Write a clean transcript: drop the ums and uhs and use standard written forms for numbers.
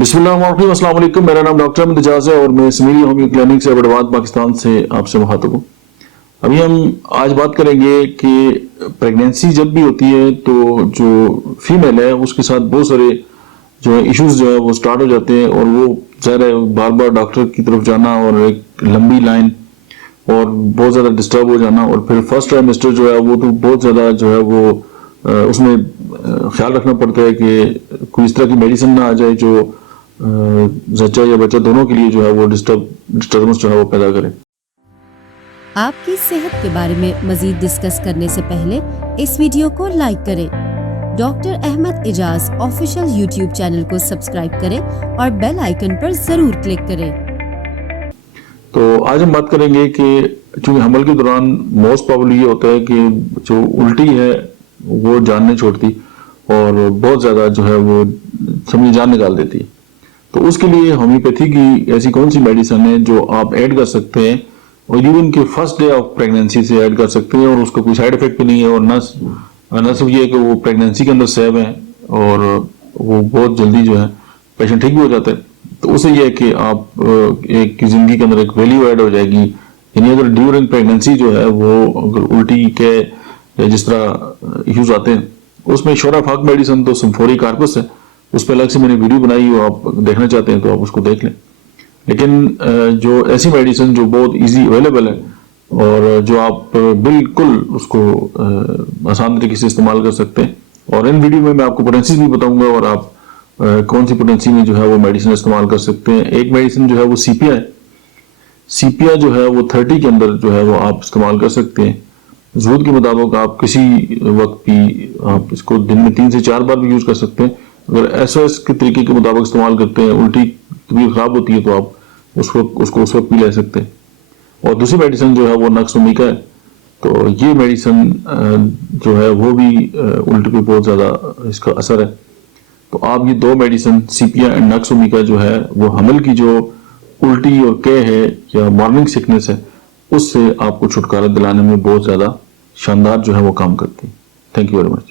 बिस्मिल्लाहिर्रहमानिर्रहीम, अस्सलाम वालेकुम। मेरा नाम डॉक्टर अहमद इजाज है और मैं स्मीरी होमियो क्लिनिक से एबटाबाद पाकिस्तान से आपसे मुखातब हूँ। अभी हम आज बात करेंगे कि प्रेगनेंसी जब भी होती है तो जो फीमेल है उसके साथ बहुत सारे जो है इश्यूज जो है वो स्टार्ट हो जाते हैं और वो ज़ाहिर है बार बार डॉक्टर की तरफ जाना और एक लंबी लाइन और बहुत ज़्यादा डिस्टर्ब हो जाना और फिर फर्स्ट ट्राइमेस्टर जो है वो तो बहुत ज़्यादा जो है वो उसमें ख्याल रखना पड़ता है कि कोई इस तरह की मेडिसिन ना आ जाए जो जच्चा या बच्चा दोनों के लिए जो है वो डिस्टर्बेंस जो है वो पैदा करे। आपकी सेहत के बारे में मजीद डिस्कस करने से पहले इस वीडियो को लाइक करें, doctor Ahmad Ijaz official YouTube channel को सब्सक्राइब करें और बेल आइकन पर जरूर क्लिक करें। तो आज हम बात करेंगे कि चूंकि हमल के दौरान मोस्ट प्रॉब्लम ये होता है कि जो उल्टी है वो जान नहीं छोड़ती और बहुत ज़्यादा जो है वो समझ जान निकाल देती है। तो उसके लिए होम्योपैथी की ऐसी कौन सी मेडिसिन है जो आप ऐड कर सकते हैं और इवन के फर्स्ट डे ऑफ प्रेगनेंसी से ऐड कर सकते हैं और उसका कोई साइड इफेक्ट भी नहीं है और न सिर्फ ये कि वो प्रेगनेंसी के अंदर सेव है और वो बहुत जल्दी जो है पेशेंट ठीक भी हो जाता है। तो उससे ये है कि आप एक जिंदगी के अंदर एक वैल्यू ऐड हो जाएगी। यानी अगर ड्यूरिंग प्रेगनेंसी जो है वो अगर उल्टी के जिस तरह इश्यूज आते हैं उसमें शोराफाक मेडिसिन तो सिम्फोरी कार्पस है, उस पर अलग से मैंने वीडियो बनाई हो, आप देखना चाहते हैं तो आप उसको देख लें। लेकिन जो ऐसी मेडिसिन जो बहुत इजी अवेलेबल है और जो आप बिल्कुल उसको आसान तरीके से इस्तेमाल कर सकते हैं और इन वीडियो में मैं आपको पोटेंसीज भी बताऊंगा और आप कौन सी पोटेंसी में जो है वो मेडिसिन इस्तेमाल कर सकते हैं। एक मेडिसिन जो है वो सीपिया है। सीपिया जो है वो 30 के अंदर जो है वो आप इस्तेमाल कर सकते हैं। जरूरत के मुताबिक आप किसी वक्त भी आप इसको दिन में 3 से 4 बार भी यूज कर सकते हैं। अगर एसओएस के तरीके के मुताबिक इस्तेमाल करते हैं, उल्टी तबीयत खराब होती है तो आप उसको उस वक्त भी ले सकते हैं। और दूसरी मेडिसिन जो है वो नक्सोमिका है। तो ये मेडिसिन जो है वो भी उल्टी पे बहुत ज़्यादा इसका असर है। तो आप ये दो मेडिसिन सीपिया एंड नक्सोमिका जो है वो हमल की जो उल्टी और कह है या मॉर्निंग सिकनेस है उससे आपको छुटकारा दिलाने में बहुत ज़्यादा शानदार जो है वो काम करती है। Thank you very much.